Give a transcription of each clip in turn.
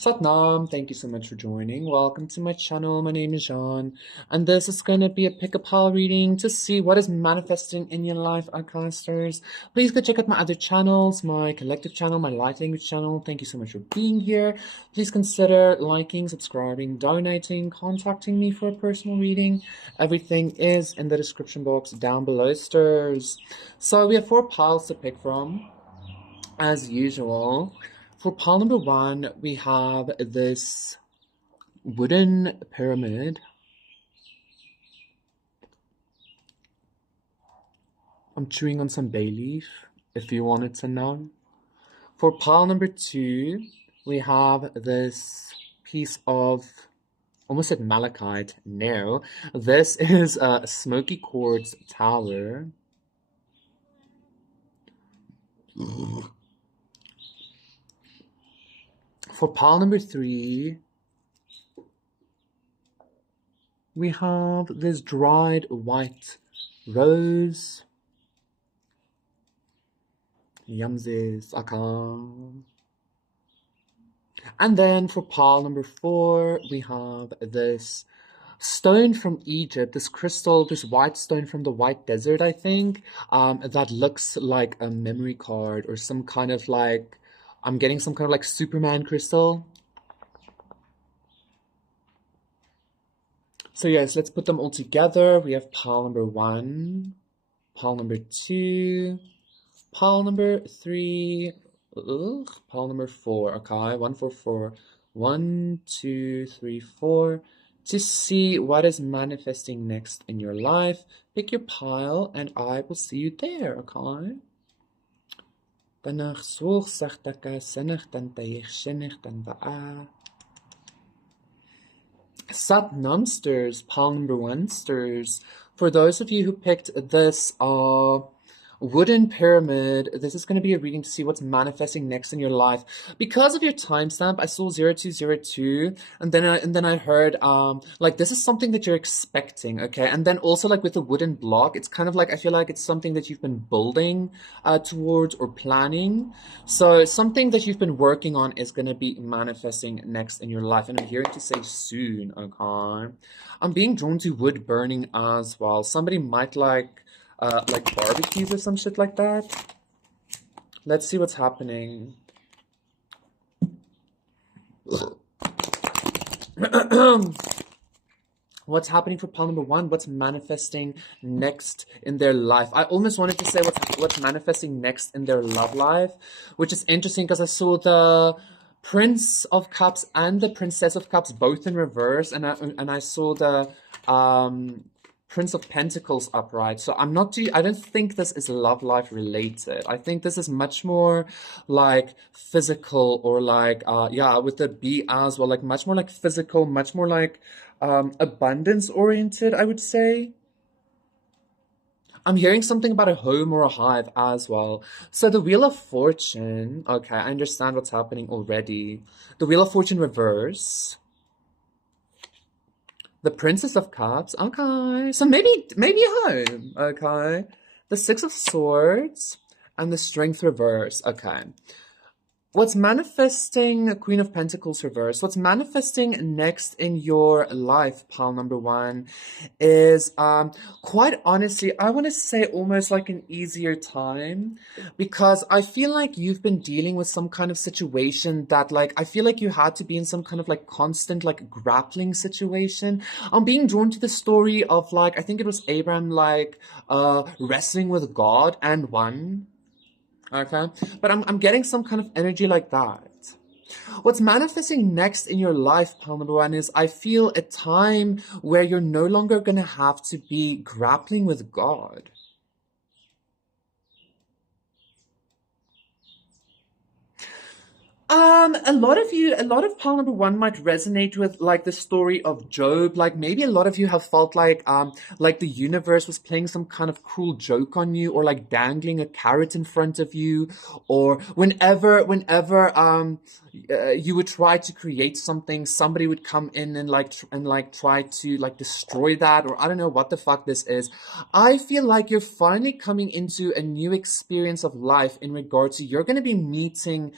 Satnam, thank you so much for joining. Welcome to my channel. My name is Jean, and this is going to be a pick a pile reading to see what is manifesting in your life, Arcasters. Please go check out my other channels, my collective channel, my light language channel. Thank you so much for being here. Please consider liking, subscribing, donating, contacting me for a personal reading. Everything is in the description box down below, sters. So we have 4 piles to pick from, as usual. For pile number 1, we have this wooden pyramid. I'm chewing on some bay leaf, if you wanted to know. For pile number 2, we have this piece of, almost said malachite. No, this is a smoky quartz tower. For pile number 3, we have this dried white rose. Yumsies, okay. And then for pile number 4, we have this stone from Egypt, this crystal, this white stone from the White Desert, I think, that looks like a memory card or some kind of like, I'm getting some kind of like Superman crystal. So yes, let's put them all together. We have pile number 1, pile number 2, pile number 3, pile number 4, okay, 1, 4, 4, 1, 2, 3, 4, to see what is manifesting next in your life. Pick your pile and I will see you there, okay? Danach such sachtaka sinnig dan tayich sinnig dan ba'a. Satnam sters, pile number 1 sters. For those of you who picked this wooden pyramid, this is going to be a reading to see what's manifesting next in your life. Because of your timestamp, I saw 0202, and then I heard like this is something that you're expecting, okay? And then also like with the wooden block, it's kind of like I feel like it's something that you've been building towards or planning. So something that you've been working on is going to be manifesting next in your life, and I'm hearing to say soon, okay? I'm being drawn to wood burning as well. Somebody might like barbecues or some shit like that. Let's see what's happening. What's happening for pile number 1? What's manifesting next in their life? I almost wanted to say what's manifesting next in their love life, which is interesting because I saw the Prince of Cups and the Princess of Cups both in reverse, and I saw the Prince of Pentacles upright. So I don't think this is love life related. I think this is much more like physical, or like, with the B as well, like much more like physical, much more like abundance oriented, I would say. I'm hearing something about a home or a hive as well. So the Wheel of Fortune, okay, I understand what's happening already. The Wheel of Fortune reverse. The Princess of Cups, okay. So maybe home, okay. The Six of Swords and the Strength reverse, okay. What's manifesting, Queen of Pentacles reverse, what's manifesting next in your life, pile number 1, is, quite honestly, I want to say almost like an easier time, because I feel like you've been dealing with some kind of situation that, like, I feel like you had to be in some kind of, like, constant, like, grappling situation. I'm being drawn to the story of, like, I think it was Abraham, like, wrestling with God and won. Okay, but I'm getting some kind of energy like that. What's manifesting next in your life, pile number 1, is I feel a time where you're no longer going to have to be grappling with God. A lot of pile number 1 might resonate with like the story of Job. Like maybe a lot of you have felt like the universe was playing some kind of cruel joke on you, or like dangling a carrot in front of you, or whenever you would try to create something, somebody would come in and try to like destroy that, or I don't know what the fuck this is. I feel like you're finally coming into a new experience of life in regard to you're going to be meeting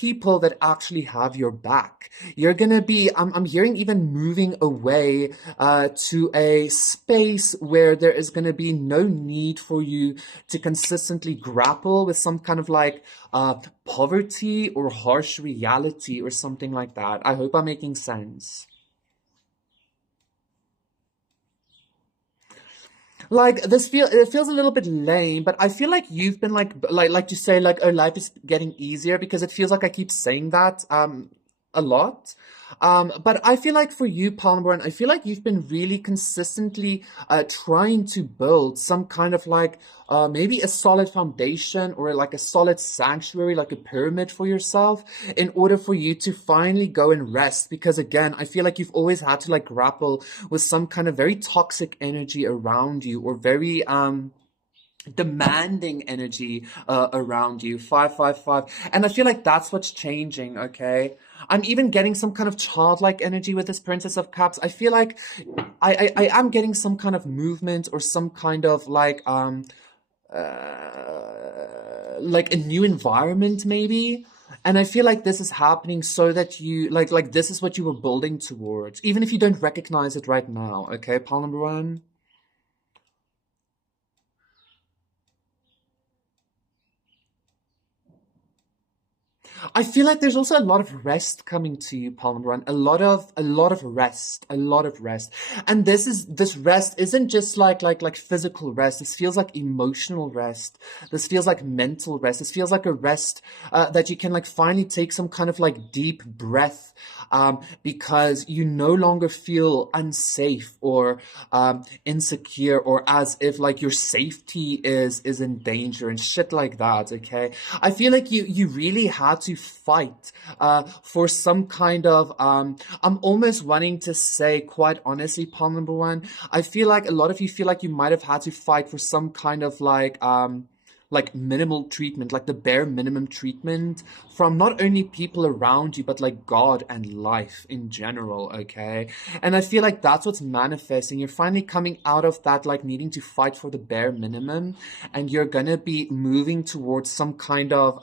people that actually have your back. You're gonna be, I'm hearing even moving away to a space where there is gonna be no need for you to consistently grapple with some kind of like poverty or harsh reality or something like that. I hope I'm making sense. Like it feels a little bit lame, but I feel like you've been like to say like, oh, life is getting easier, because it feels like I keep saying that a lot. But I feel like for you, Palmer, I feel like you've been really consistently trying to build some kind of like maybe a solid foundation or like a solid sanctuary, like a pyramid for yourself, in order for you to finally go and rest. Because again, I feel like you've always had to like grapple with some kind of very toxic energy around you, or very demanding energy around you. 555. And I feel like that's what's changing, okay? I'm even getting some kind of childlike energy with this Princess of Cups. I feel like I am getting some kind of movement, or some kind of like a new environment maybe. And I feel like this is happening so that you like this is what you were building towards, even if you don't recognize it right now. Okay, pile number one. I feel like there's also a lot of rest coming to you, Palm Run. A lot of rest, a lot of rest. And this rest isn't just like physical rest. This feels like emotional rest. This feels like mental rest. This feels like a rest that you can like finally take some kind of like deep breath, because you no longer feel unsafe or insecure, or as if like your safety is in danger and shit like that. Okay, I feel like you really had to fight for some kind of I'm almost wanting to say, quite honestly, palm number one, I feel like a lot of you feel like you might have had to fight for some kind of like minimal treatment, like the bare minimum treatment from not only people around you, but like God and life in general, okay? And I feel like that's what's manifesting. You're finally coming out of that, like needing to fight for the bare minimum, and you're gonna be moving towards some kind of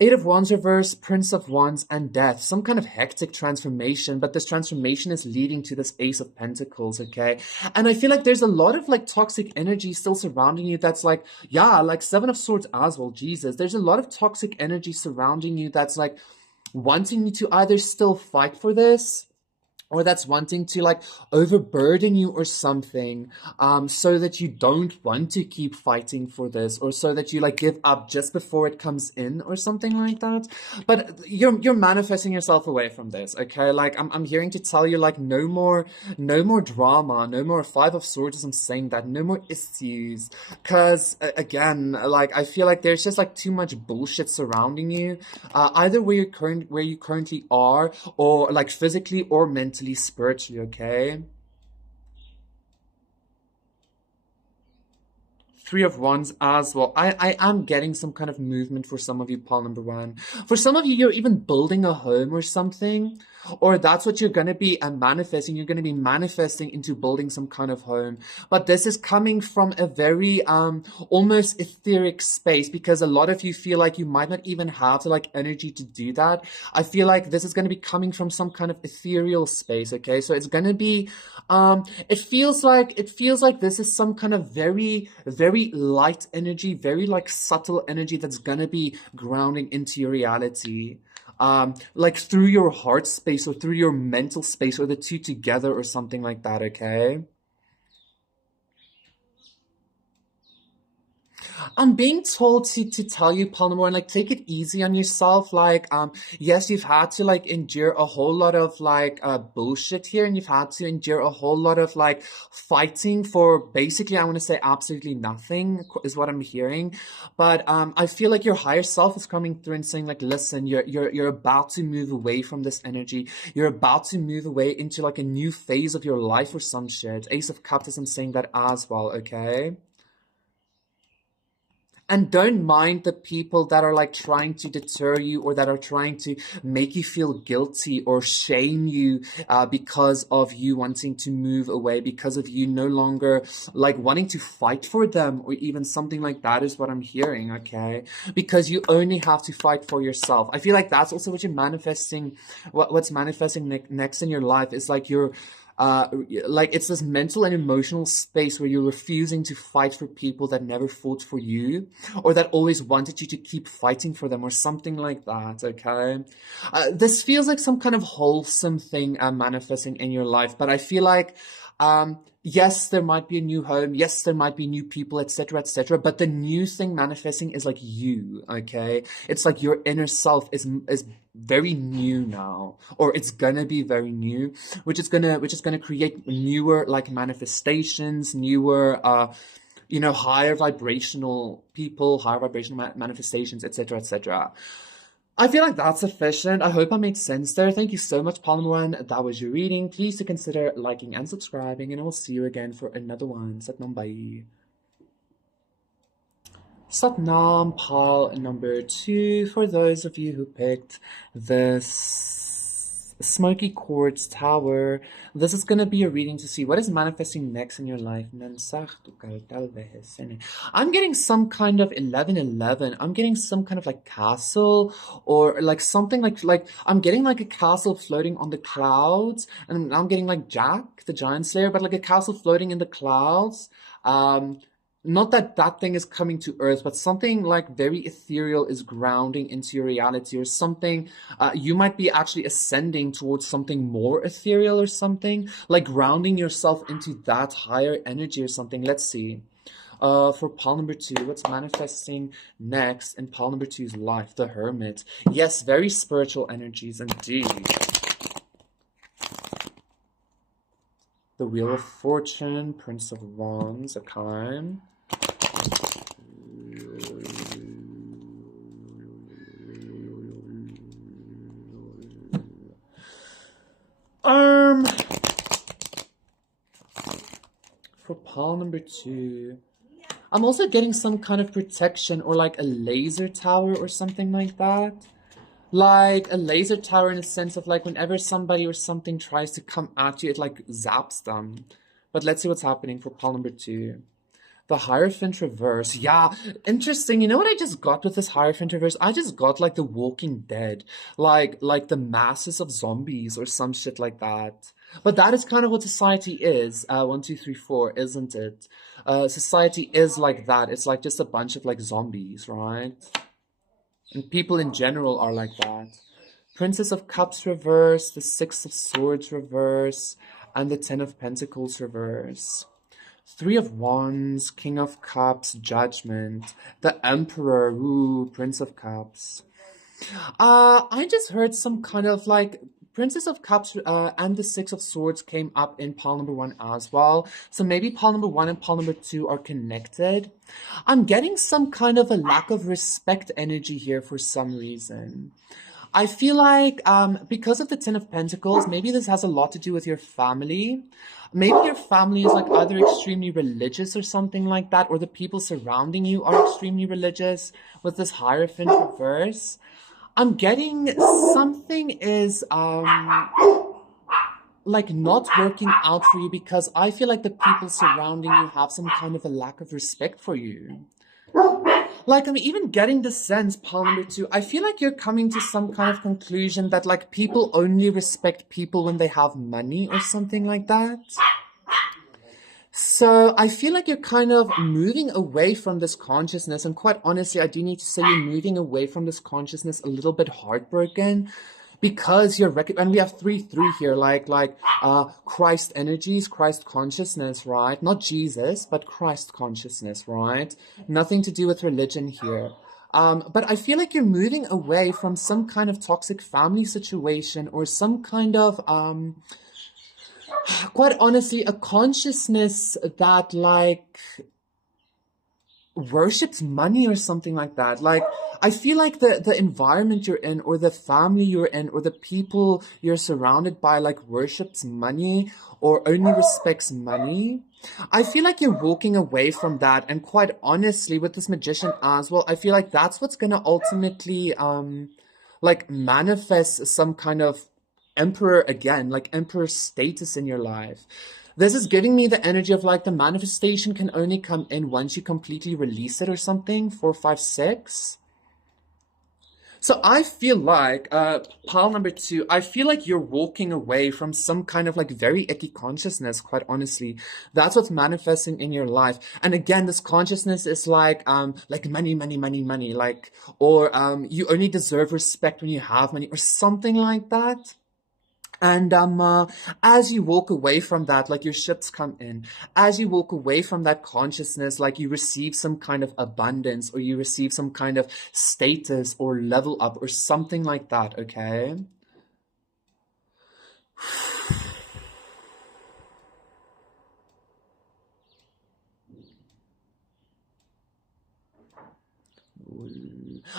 Eight of Wands reverse, Prince of Wands, and Death. Some kind of hectic transformation, but this transformation is leading to this Ace of Pentacles, okay? And I feel like there's a lot of like toxic energy still surrounding you that's like, yeah, like Seven of Swords as well, Jesus. There's a lot of toxic energy surrounding you that's like wanting you to either still fight for this, or that's wanting to like overburden you or something, so that you don't want to keep fighting for this, or so that you like give up just before it comes in or something like that. But you're manifesting yourself away from this, okay? Like I'm hearing to tell you like no more drama, no more Five of Swords as I'm saying that, no more issues, because again, like I feel like there's just like too much bullshit surrounding you, either where you currently are, or like physically or mentally, spiritually, okay? Three of Wands as well. I am getting some kind of movement for some of you, pile number one. For some of you, you're even building a home or something, or that's what you're going to be manifesting. You're going to be manifesting into building some kind of home. But this is coming from a very almost etheric space, because a lot of you feel like you might not even have the like energy to do that. I feel like this is going to be coming from some kind of ethereal space, okay? So it's going to be it feels like this is some kind of very light energy, very like subtle energy that's gonna be grounding into your reality, like through your heart space or through your mental space, or the two together or something like that, okay? I'm being told to tell you, Palmer, and like take it easy on yourself. Like, yes, you've had to like endure a whole lot of like bullshit here, and you've had to endure a whole lot of like fighting for basically, I want to say absolutely nothing, is what I'm hearing. But I feel like your higher self is coming through and saying like, listen, you're about to move away from this energy. You're about to move away into like a new phase of your life or some shit. Ace of Cups, I'm saying that as well, okay? And don't mind the people that are like trying to deter you or that are trying to make you feel guilty or shame you because of you wanting to move away, because of you no longer like wanting to fight for them or even something like that is what I'm hearing, okay? Because you only have to fight for yourself. I feel like that's also what you're manifesting. What's manifesting next in your life is like you're like it's this mental and emotional space where you're refusing to fight for people that never fought for you or that always wanted you to keep fighting for them or something like that, okay? This feels like some kind of wholesome thing manifesting in your life, but I feel like yes, there might be a new home. Yes, there might be new people, etc., etc. But the new thing manifesting is like you, okay? It's like your inner self is very new now, or it's gonna be very new, which is gonna create newer like manifestations, newer higher vibrational people, higher vibrational manifestations, etc., etc. I feel like that's sufficient. I hope I made sense there. Thank you so much, Palm One. That was your reading. Please do consider liking and subscribing, and I will see you again for another one. Satnam, bye. Satnam, pile number 2. For those of you who picked this Smoky Quartz Tower, this is going to be a reading to see what is manifesting next in your life. I'm getting some kind of 1111. I'm getting some kind of like castle or like something like I'm getting like a castle floating on the clouds, and I'm getting like Jack, the Giant Slayer, but like a castle floating in the clouds. Not that that thing is coming to earth, but something like very ethereal is grounding into your reality or something. You might be actually ascending towards something more ethereal or something, like grounding yourself into that higher energy or something. Let's see. For pile number 2, what's manifesting next in pile number 2's life? The Hermit. Yes, very spiritual energies indeed. The Wheel of Fortune, Prince of Wands, okay. For pile number 2, I'm also getting some kind of protection or like a laser tower or something like that. Like a laser tower in a sense of like whenever somebody or something tries to come at you, it like zaps them. But let's see what's happening for pile number 2. The Hierophant reverse. Yeah, interesting. You know what I just got with this Hierophant reverse? I just got like the Walking Dead. Like the masses of zombies or some shit like that. But that is kind of what society is. 1, 2, 3, 4, isn't it? Society is like that. It's like just a bunch of like zombies, right? And people in general are like that. Princess of Cups reverse, the Six of Swords reverse, and the Ten of Pentacles reverse. 3 of Wands, King of Cups, Judgment, the Emperor, ooh, Prince of Cups. I just heard some kind of like Princess of Cups and the Six of Swords came up in pile number 1 as well. So maybe pile number 1 and pile number 2 are connected. I'm getting some kind of a lack of respect energy here for some reason. I feel like because of the Ten of Pentacles, maybe this has a lot to do with your family. Maybe your family is like either extremely religious or something like that, or the people surrounding you are extremely religious with this Hierophant reverse. I'm getting something is like not working out for you because I feel like the people surrounding you have some kind of a lack of respect for you. Like, I'm even getting the sense, pile number 2, I feel like you're coming to some kind of conclusion that, like, people only respect people when they have money or something like that. So I feel like you're kind of moving away from this consciousness. And quite honestly, I do need to say you're moving away from this consciousness a little bit heartbroken. Because you're and we have 3 here, like Christ energies, Christ consciousness, right? Not Jesus, but Christ consciousness, right? Nothing to do with religion here. But I feel like you're moving away from some kind of toxic family situation or some kind of, quite honestly, a consciousness that like worships money or something like that. Like, I feel like the environment you're in, or the family you're in, or the people you're surrounded by, like, worships money or only respects money. I feel like you're walking away from that, and quite honestly, with this magician as well, I feel like that's what's gonna ultimately like manifest some kind of emperor again, like emperor status in your life. This is giving me the energy of like the manifestation can only come in once you completely release it or something. 4, 5, 6. So I feel like, pile number 2, I feel like you're walking away from some kind of like very icky consciousness, quite honestly. That's what's manifesting in your life. And again, this consciousness is like money, money, money, money, like, or you only deserve respect when you have money or something like that. And as you walk away from that, like your ships come in, as you walk away from that consciousness, like you receive some kind of abundance, or you receive some kind of status or level up or something like that, okay?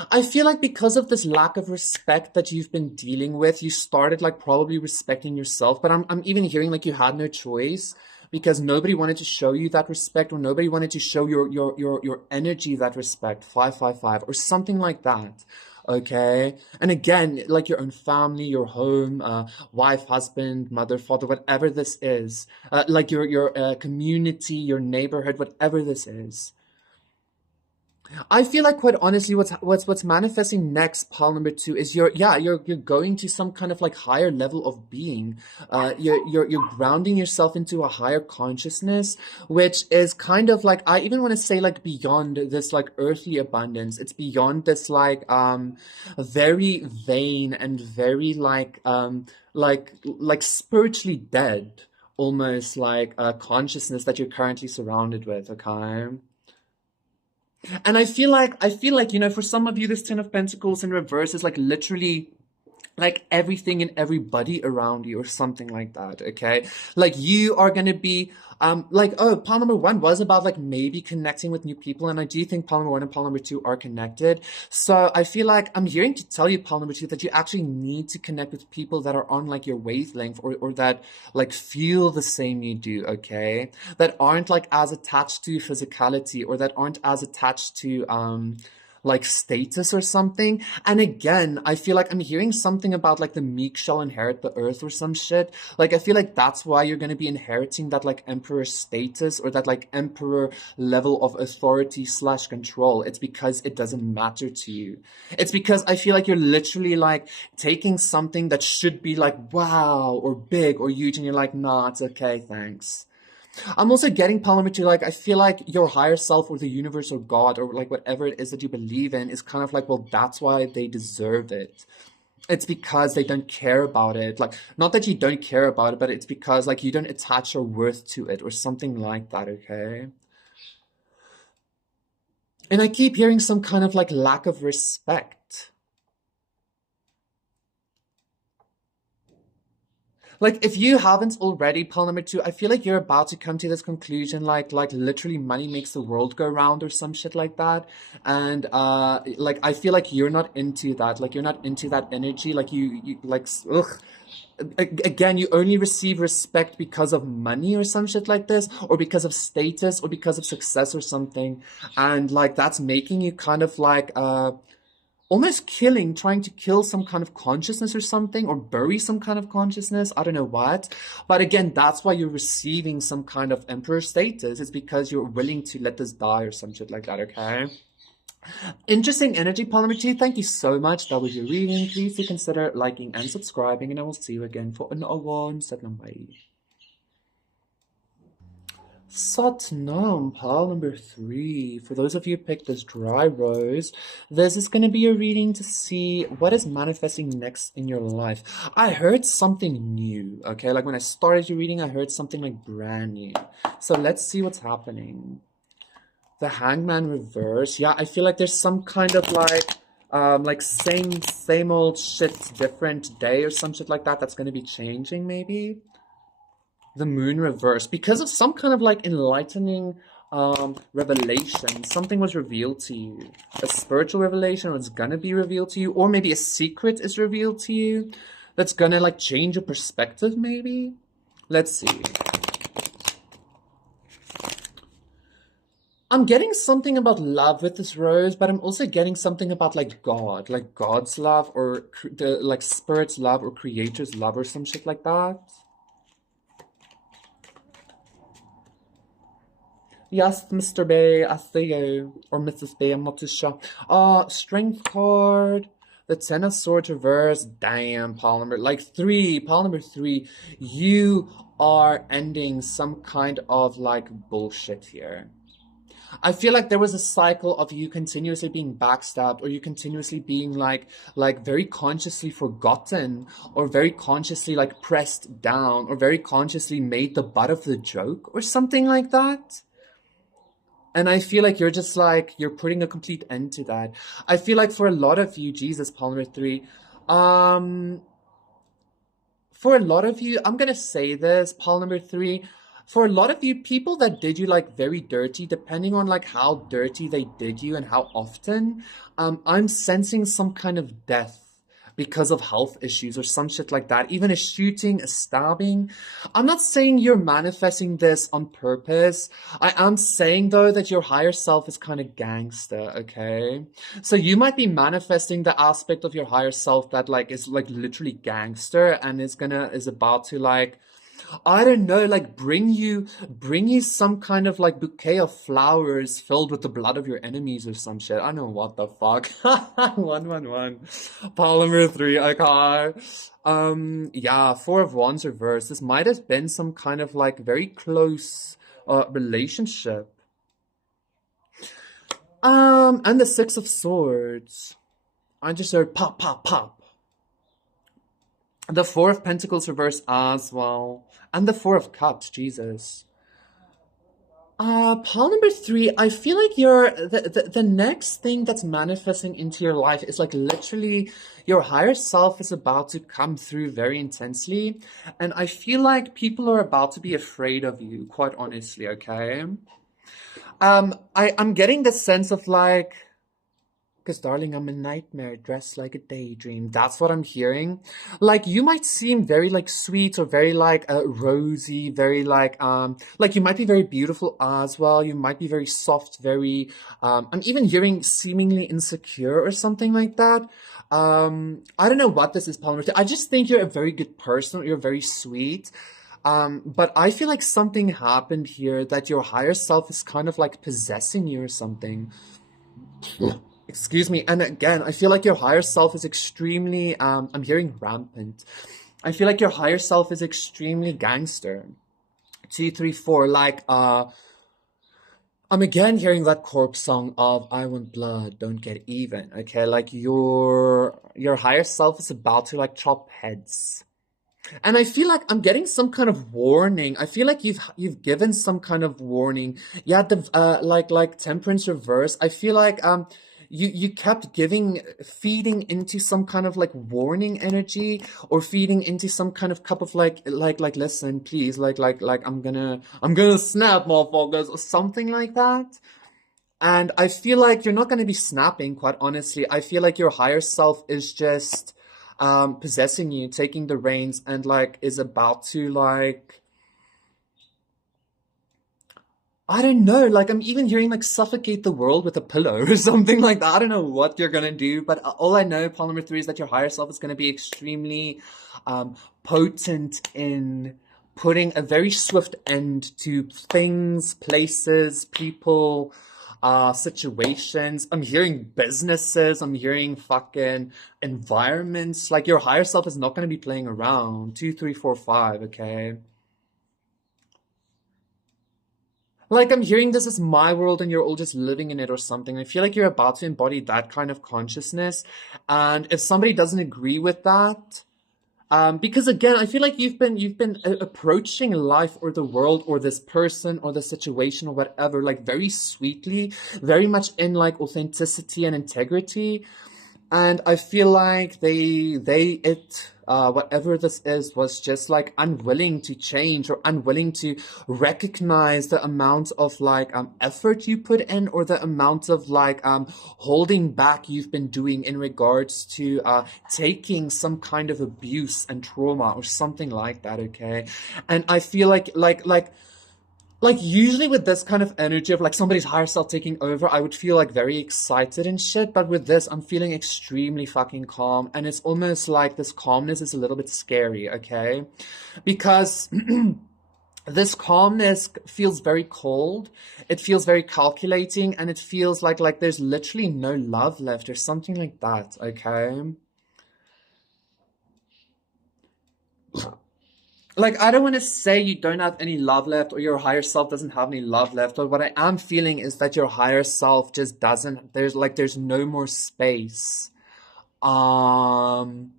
I feel like because of this lack of respect that you've been dealing with, you started like probably respecting yourself, but I'm even hearing like you had no choice because nobody wanted to show you that respect, or nobody wanted to show your energy that respect. 555 or something like that. Okay. And again, like your own family, your home, wife, husband, mother, father, whatever this is, like your community, your neighborhood, whatever this is. I feel like quite honestly, what's manifesting next, pile number 2, is you're going to some kind of like higher level of being. You're grounding yourself into a higher consciousness, which is kind of like, I even want to say like beyond this like earthly abundance. It's beyond this like very vain and very like spiritually dead, almost like consciousness that you're currently surrounded with. Okay. And I feel like, for some of you, this Ten of Pentacles in reverse is like literally like everything and everybody around you or something like that, okay? Like you are gonna be like, oh, pile number 1 was about like maybe connecting with new people, and I do think pile number 1 and pile number 2 are connected. So I feel like I'm hearing to tell you, pile number 2, that you actually need to connect with people that are on like your wavelength, or that like feel the same you do, okay? That aren't like as attached to physicality, or that aren't as attached to like status or something. And again, I feel like I'm hearing something about like the meek shall inherit the earth or some shit. Like I feel like that's why you're going to be inheriting that like emperor status, or that like emperor level of authority / control. It's because it doesn't matter to you. It's because I feel like you're literally like taking something that should be like wow or big or huge, and you're like, nah, it's okay, thanks. I'm also getting pile number 2, like I feel like your higher self, or the universe, or God, or like whatever it is that you believe in, is kind of like, well, that's why they deserve it. It's because they don't care about it. Like, not that you don't care about it, but it's because like you don't attach your worth to it or something like that, okay? And I keep hearing some kind of like lack of respect. Like, if you haven't already, pile number 2, I feel like you're about to come to this conclusion, like literally money makes the world go round or some shit like that. And like I feel like you're not into that. Like you're not into that energy. Like you like ugh. Again, you only receive respect because of money or some shit like this, or because of status, or because of success or something. And like that's making you kind of like almost trying to kill some kind of consciousness or something, or bury some kind of consciousness. I don't know what. But again, that's why you're receiving some kind of emperor status. It's because you're willing to let this die or some shit like that, okay? Interesting energy, Palomity. Thank you so much. That was your reading. Please do consider liking and subscribing, and I will see you again for another one. Bye. Satnam, pile number 3. For those of you who picked this dry rose, this is going to be a reading to see what is manifesting next in your life. I heard something new, okay? Like when I started your reading, I heard something like brand new. So let's see what's happening. The Hangman reverse. Yeah, I feel like there's some kind of like same old shit, different day or some shit like that that's going to be changing maybe. The Moon reverse, because of some kind of like enlightening revelation. Something was revealed to you. A spiritual revelation was gonna be revealed to you, or maybe a secret is revealed to you that's gonna like change your perspective, maybe. Let's see. I'm getting something about love with this rose, but I'm also getting something about like God, like God's love, or the like Spirit's love, or Creator's love, or some shit like that. Yes, Mr. Bay, I see you. Or Mrs. Bay, I'm not too sure. Strength card. The Ten of Swords reverse. Damn, polymer. Like polymer 3. You are ending some kind of like bullshit here. I feel like there was a cycle of you continuously being backstabbed, or you continuously being like very consciously forgotten, or very consciously like pressed down, or very consciously made the butt of the joke, or something like that. And I feel like you're just like, you're putting a complete end to that. I feel like for a lot of you, Jesus, polymer 3, for a lot of you, I'm gonna say this, polymer 3, for a lot of you, people that did you like very dirty, depending on like how dirty they did you and how often, I'm sensing some kind of death because of health issues or some shit like that. Even a shooting, a stabbing. I'm not saying you're manifesting this on purpose. I am saying though that your higher self is kind of gangster, okay? So you might be manifesting the aspect of your higher self that like is like literally gangster and is about to like, I don't know, like bring you some kind of like bouquet of flowers filled with the blood of your enemies or some shit. I don't know what the fuck. 111. Polymer 3, okay. Yeah, Four of Wands reverse. This might have been some kind of like very close relationship. And the Six of Swords. I just heard pop, pop, pop. The Four of Pentacles reverse as well. And the Four of Cups, Jesus. Pile number 3, I feel like the next thing that's manifesting into your life is like literally your higher self is about to come through very intensely. And I feel like people are about to be afraid of you, quite honestly, okay? I'm getting the sense of like, because, darling, I'm a nightmare dressed like a daydream. That's what I'm hearing. Like, you might seem very, like, sweet or very, like, rosy, very, like you might be very beautiful as well. You might be very soft, very, I'm even hearing seemingly insecure or something like that. I don't know what this is, Palmer. I just think you're a very good person. You're very sweet. But I feel like something happened here that your higher self is kind of, like, possessing you or something. Excuse me. And again, I feel like your higher self is extremely, I'm hearing rampant. I feel like your higher self is extremely gangster. 2, 3, 4, like, I'm again hearing that corpse song of I want blood, don't get even. Okay, like your higher self is about to like chop heads. And I feel like I'm getting some kind of warning. I feel like you've given some kind of warning. Yeah, the like Temperance reverse. I feel like you kept feeding into some kind of like warning energy, or feeding into some kind of cup of like listen, please, like I'm gonna snap, motherfuckers, or something like that. And I feel like you're not gonna be snapping, quite honestly. I feel like your higher self is just possessing you, taking the reins, and like is about to like, I don't know, like I'm even hearing like suffocate the world with a pillow or something like that. I don't know what you're gonna do, but all I know, Paul number 3, is that your higher self is gonna be extremely potent in putting a very swift end to things, places, people, situations. I'm hearing businesses. I'm hearing fucking environments. Like your higher self is not gonna be playing around. 2, 3, 4, 5. Okay. Like, I'm hearing this is my world and you're all just living in it or something. I feel like you're about to embody that kind of consciousness. And if somebody doesn't agree with that, because again, I feel like you've been approaching life or the world or this person or the situation or whatever, like very sweetly, very much in like authenticity and integrity. And I feel like whatever this is, was just like unwilling to change or unwilling to recognize the amount of like effort you put in, or the amount of like holding back you've been doing in regards to taking some kind of abuse and trauma or something like that. Okay. And I feel like usually with this kind of energy of like somebody's higher self taking over, I would feel like very excited and shit. But with this, I'm feeling extremely fucking calm. And it's almost like this calmness is a little bit scary, okay? Because this calmness feels very cold. It feels very calculating, and it feels like there's literally no love left or something like that, okay? Like, I don't want to say you don't have any love left or your higher self doesn't have any love left, but what I am feeling is that your higher self just doesn't, there's no more space. Um,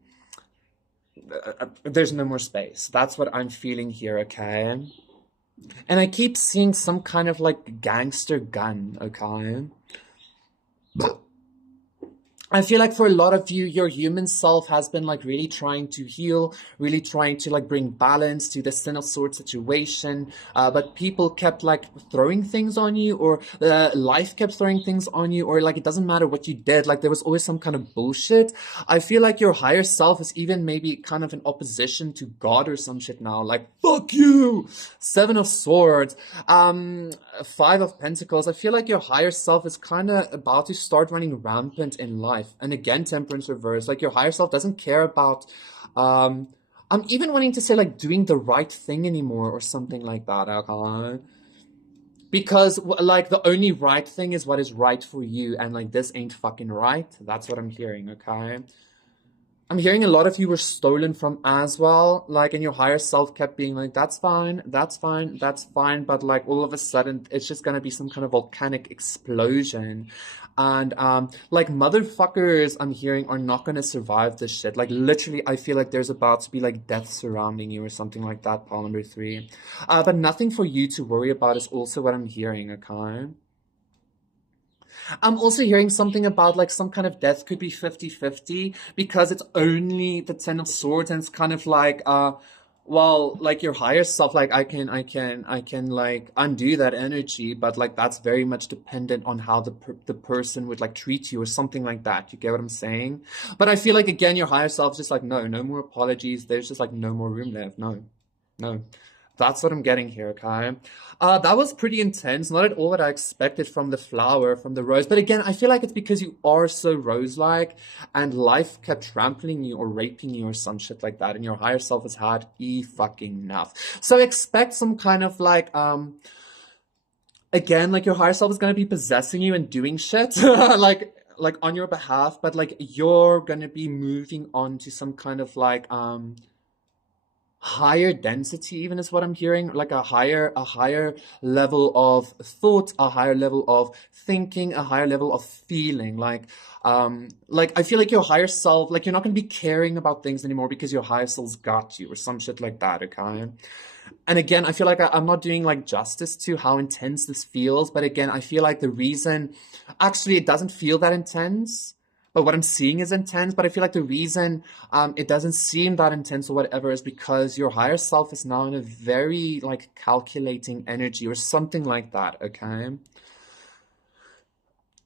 there's no more space. That's what I'm feeling here, okay? And I keep seeing some kind of like gangster gun, okay? I feel like for a lot of you, your human self has been like really trying to heal, really trying to like bring balance to the Sin of Swords situation. But people kept like throwing things on you, or life kept throwing things on you, or like it doesn't matter what you did, like there was always some kind of bullshit. I feel like your higher self is even maybe kind of in opposition to God or some shit now. Like, fuck you! Seven of Swords, Five of Pentacles. I feel like your higher self is kind of about to start running rampant in life. And again, Temperance reverse, like your higher self doesn't care about I'm even wanting to say like doing the right thing anymore or something like that, okay? Because like the only right thing is what is right for you, and like this ain't fucking right. That's what I'm hearing, okay? I'm hearing a lot of you were stolen from as well, like, and your higher self kept being like, that's fine, that's fine, that's fine, but like all of a sudden it's just gonna be some kind of volcanic explosion. And like motherfuckers I'm hearing are not gonna survive this shit. Like literally I feel like there's about to be like death surrounding you or something like that, pile number 3. But nothing for you to worry about is also what I'm hearing, okay? I'm also hearing something about like some kind of death could be 50-50, because it's only the Ten of Swords, and it's kind of like well, like your higher self, like I can like undo that energy, but like that's very much dependent on how the person would like treat you or something like that. You get what I'm saying? But I feel like again your higher self is just like, no more apologies. There's just like no more room left. No. That's what I'm getting here, okay? That was pretty intense. Not at all what I expected from the flower, from the rose. But again, I feel like it's because you are so rose-like, and life kept trampling you or raping you or some shit like that, and your higher self has had fucking enough. So expect some kind of like, again, like your higher self is gonna be possessing you and doing shit, like on your behalf, but like you're gonna be moving on to some kind of like, higher density, even is what I'm hearing, like a higher level of thought, a higher level of thinking, a higher level of feeling. Like I feel like your higher self, like you're not going to be caring about things anymore because your higher self's got you or some shit like that, okay? And again, I feel like I'm not doing like justice to how intense this feels, but again, I feel like the reason, actually it doesn't feel that intense, but what I'm seeing is intense. But I feel like the reason it doesn't seem that intense or whatever is because your higher self is now in a very like calculating energy or something like that, okay?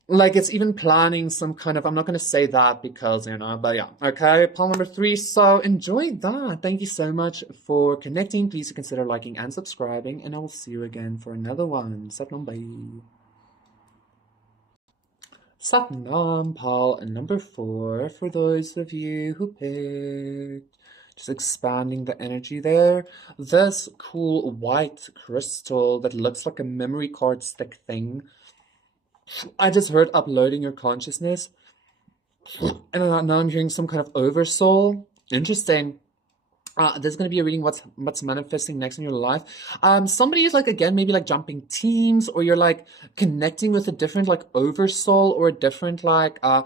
Like it's even planning some kind of, I'm not going to say that because, but yeah. Okay, pile number 3. So enjoy that. Thank you so much for connecting. Please consider liking and subscribing, and I will see you again for another one. Satnam, bye. Satnam, pile number 4 for those of you who picked. Just expanding the energy there. This cool white crystal that looks like a memory card stick thing. I just heard uploading your consciousness. And now I'm hearing some kind of oversoul. Interesting. There's going to be a reading what's manifesting next in your life. Somebody is like, again, maybe like jumping teams, or you're like connecting with a different like oversoul, or a different like a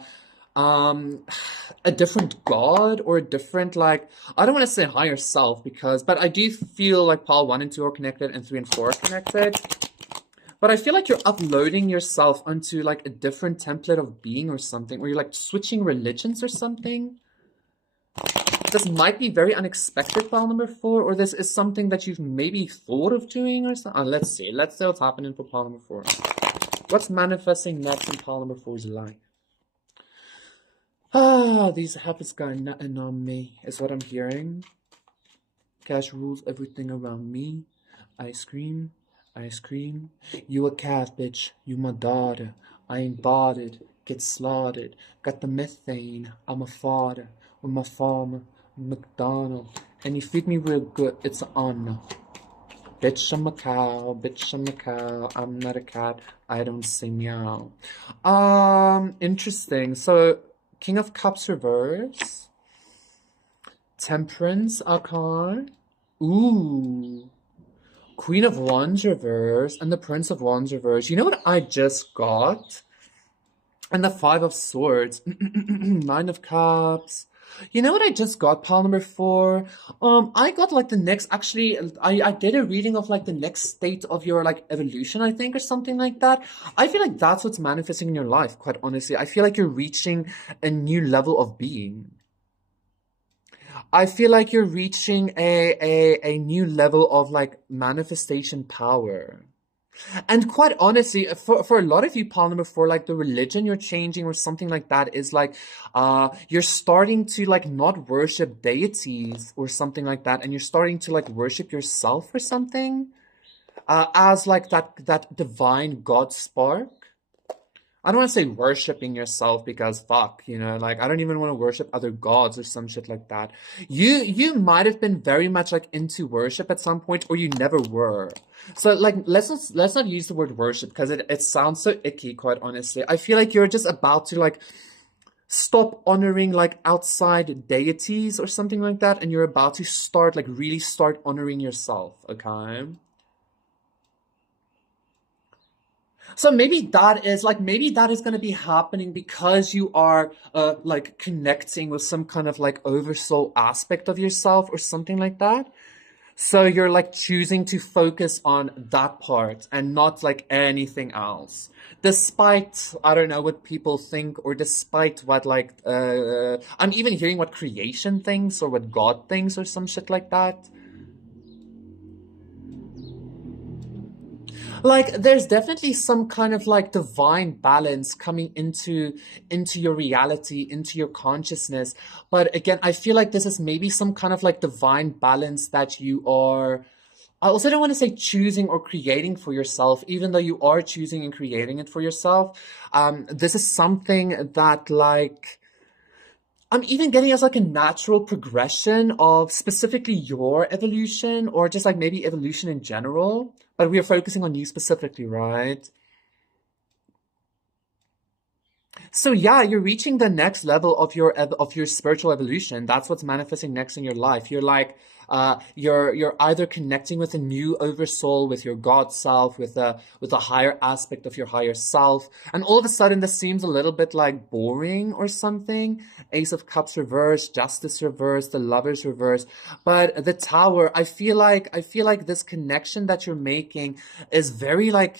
different god, or a different like, I don't want to say higher self, because, but I do feel like pile 1 and 2 are connected and 3 and 4 are connected. But I feel like you're uploading yourself onto like a different template of being or something, or you're like switching religions or something. This might be very unexpected, pile number 4, or this is something that you've maybe thought of doing or something. Let's see. Let's see what's happening for pile number 4. What's manifesting next in pile number 4's life? These habits got nothing on me, is what I'm hearing. Cash rules everything around me. Ice cream, ice cream. You a cat, bitch. You my daughter. I ain't bought it. Get slaughtered. Got the methane. I'm a father. With my farmer, McDonald. And you feed me real good. It's an honor. Bitch, I'm a cow. Bitch, I'm a cow. I'm not a cat. I don't say meow. Interesting. So, King of Cups reverse. Temperance arcane. Ooh. Queen of Wands reverse. And the Prince of Wands reverse. You know what I just got? And the Five of Swords. Nine of Cups. You know what I just got, pile number 4? I got like the next, actually, I did a reading of like the next state of your like evolution, I think, or something like that. I feel like that's what's manifesting in your life, quite honestly. I feel like you're reaching a new level of being. I feel like you're reaching a new level of like manifestation power. And quite honestly, for a lot of you, pile number 4, like the religion you're changing or something like that is like, you're starting to like not worship deities or something like that, and you're starting to like worship yourself or something, as like that divine God spark. I don't want to say worshiping yourself because fuck, you know, like I don't even want to worship other gods or some shit like that. You might have been very much like into worship at some point, or you never were. So like let's not use the word worship because it sounds so icky, quite honestly. I feel like you're just about to like stop honoring like outside deities or something like that, and you're about to start like really start honoring yourself, okay? So maybe that is going to be happening because you are like connecting with some kind of like oversoul aspect of yourself or something like that. So you're like choosing to focus on that part and not like anything else. Despite, I don't know what people think, or despite what like, I'm even hearing what creation thinks or what God thinks or some shit like that. Like there's definitely some kind of like divine balance coming into your reality, into your consciousness. But again, I feel like this is maybe some kind of like divine balance that you are, I also don't want to say choosing or creating for yourself, even though you are choosing and creating it for yourself. This is something that like I'm even getting as like a natural progression of specifically your evolution, or just like maybe evolution in general, but we are focusing on you specifically, right? So yeah, you're reaching the next level of your spiritual evolution. That's what's manifesting next in your life. You're like you're either connecting with a new oversoul, with your God self, with a higher aspect of your higher self, and all of a sudden this seems a little bit like boring or something. Ace of Cups reverse, Justice reverse, the Lovers reverse, but the Tower. I feel like this connection that you're making is very like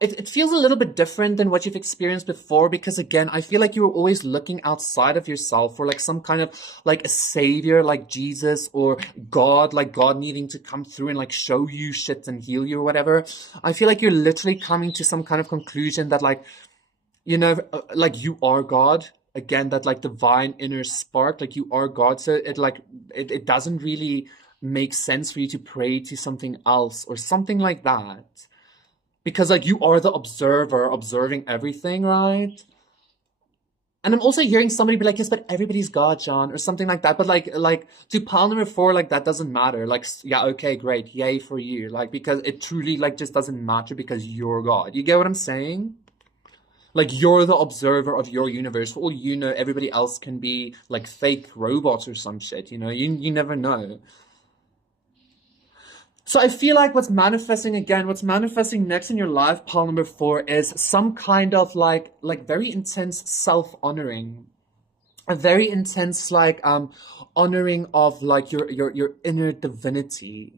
it feels a little bit different than what you've experienced before, because again, I feel like you were always looking outside of yourself for like some kind of like a savior like Jesus or God, like God needing to come through and like show you shit and heal you or whatever. I feel like you're literally coming to some kind of conclusion that like, you know, like you are God. Again, that like divine inner spark, like you are God. So it like it doesn't really make sense for you to pray to something else or something like that, because like you are the observer observing everything, right? And I'm also hearing somebody be like, yes, but everybody's God, John, or something like that. But like to pile number 4, like that doesn't matter. Like, yeah, okay, great, yay for you. Like, because it truly like just doesn't matter because you're God. You get what I'm saying? Like you're the observer of your universe. For all you know, everybody else can be like fake robots or some shit. You know, you never know. So I feel like what's manifesting next in your life, pile number 4, is some kind of like very intense self-honoring. A very intense like honoring of like your inner divinity.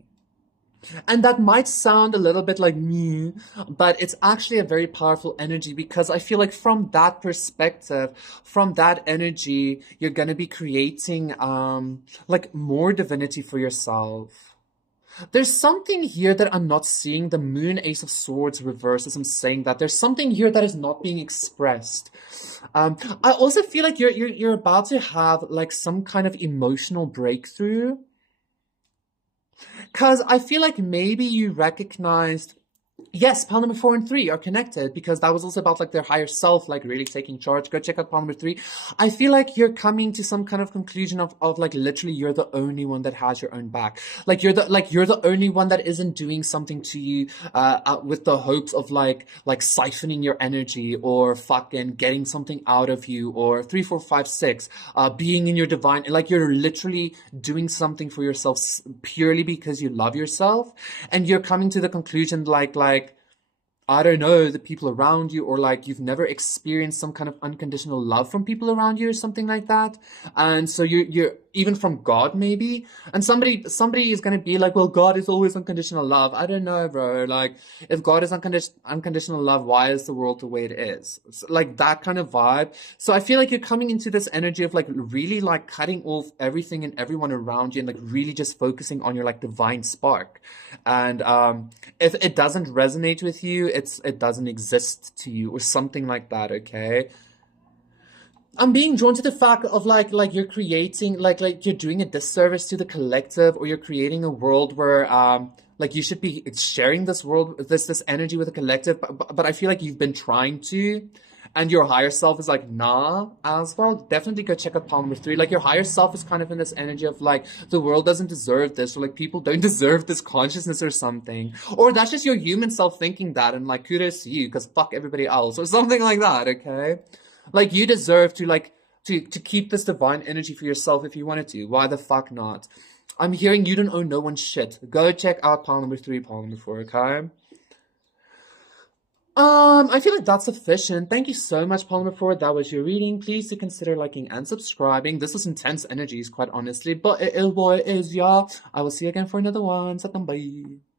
And that might sound a little bit like me, but it's actually a very powerful energy because I feel like from that perspective, from that energy, you're gonna be creating like more divinity for yourself. There's something here that I'm not seeing. The Moon Ace of Swords reverse as I'm saying that. There's something here that is not being expressed. I also feel like you're about to have like some kind of emotional breakthrough. Because I feel like maybe you recognized, yes, pile number 4 and 3 are connected because that was also about like their higher self, like really taking charge. Go check out pile number 3. I feel like you're coming to some kind of conclusion of like literally you're the only one that has your own back. You're the only one that isn't doing something to you with the hopes of like siphoning your energy or fucking getting something out of you or 3, 4, 5, 6 being in your divine, like you're literally doing something for yourself purely because you love yourself, and you're coming to the conclusion like I don't know, the people around you, or like you've never experienced some kind of unconditional love from people around you or something like that. And so you're even from God maybe. And somebody is gonna be like, well, God is always unconditional love. I don't know, bro. Like if God is unconditional love, why is the world the way it is? It's like that kind of vibe. So I feel like you're coming into this energy of like really like cutting off everything and everyone around you and like really just focusing on your like divine spark. And if it doesn't resonate with you, it doesn't exist to you or something like that, okay? I'm being drawn to the fact of like you're creating like you're doing a disservice to the collective, or you're creating a world where like you should be sharing this world, this energy with the collective, but I feel like you've been trying to, and your higher self is like, nah, as well. Definitely go check out Palm number 3. Like your higher self is kind of in this energy of like the world doesn't deserve this, or like people don't deserve this consciousness or something. Or that's just your human self thinking that, and like kudos to you, because fuck everybody else, or something like that, okay? Like you deserve to like to keep this divine energy for yourself if you wanted to. Why the fuck not? I'm hearing you don't owe no one shit. Go check out pile number 3, pile number 4, okay? I feel like that's sufficient. Thank you so much, pile number 4. That was your reading. Please do consider liking and subscribing. This was intense energies, quite honestly, but it is what it is, y'all. I will see you again for another one. Bye.